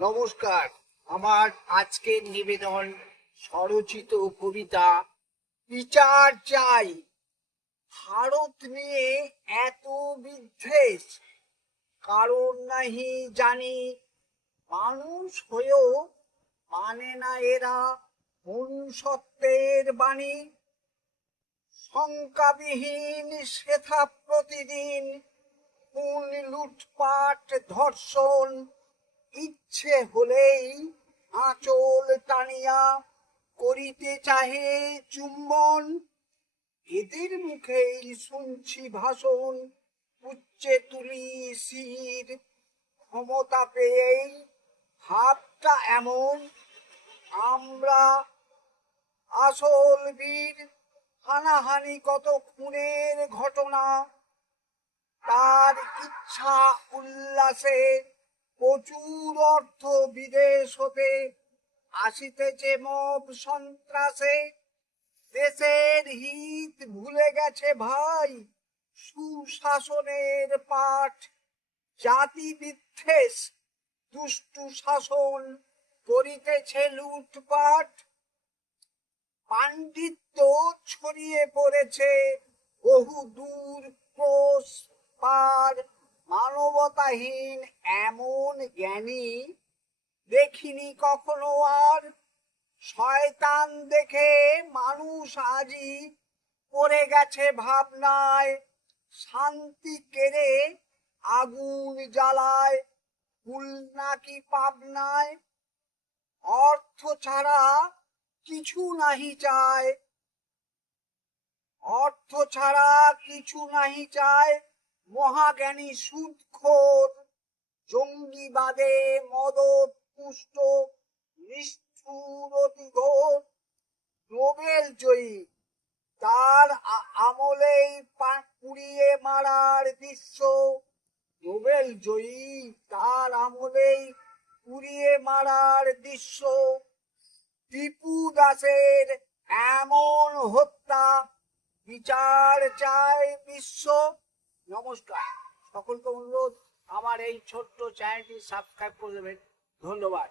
নমস্কার। আমার আজকের নিবেদন স্বরচিত কবিতা বিচার চাই। ভারত নিয়ে এত বিদ্বেষ কারণ নাহি জানি, মানুষ হয়েও মানে না এরা মনুষ্যত্বের বাণী। শঙ্কাবিহীন শেথা প্রতিদিন খুন লুটপাট ধর্ষণ, ইচ্ছে হলেই আঁচল টানিয়া করিতে চাহে চুম্বন। এদের মুখেই শুনছি ভাষণ, উচ্চে তুলি শির। ক্ষমতা পেয়েই ভাবটা এমন, আমরা আসল বীর। হানাহানি কত খুনের ঘটনা, তার ইচ্ছা উল্লাসে প্রচুর অর্থ বিদেশ হতে আসিতেছে মব সন্ত্রাসে। দেশের হিত ভুলে গেছে ভাই সুশাসনের পাঠ। জাতি বিদ্বেষ দুষ্টু শাসন করিতেছে লুটপাট। পাণ্ডিত্য ছড়িয়ে পড়েছে বহু দূর ক্রোশ পার। মানবতাহীন এমন জ্ঞানী দেখিনি কখনো আর। শয়তান দেখে মানুষ আজি পড়ে গেছে ভাবনায়। শান্তি কেড়ে আগুন জ্বালায় ফুল নাকি পাবনায়। অর্থ ছাড়া কিছু নাহি চায়, অর্থ ছাড়া কিছু নাহি চায়। মহাজ্ঞানী সুদখোর, জঙ্গিবাদে মদত পুষ্ট নিষ্ঠুর অতি ঘোর। নোবেল জয়ী তার আমলেই পুড়িয়ে মারার দৃশ্য। নোবেল জয়ী তার আমলেই পুড়িয়ে মারার দৃশ্য। টিপু দাসের এমন হত্যা বিচার চায় বিশ্ব। নমস্কার। সকলকে অনুরোধ আমার এই ছোট্ট চ্যানেলটি সাবস্ক্রাইব করে দেবেন। ধন্যবাদ।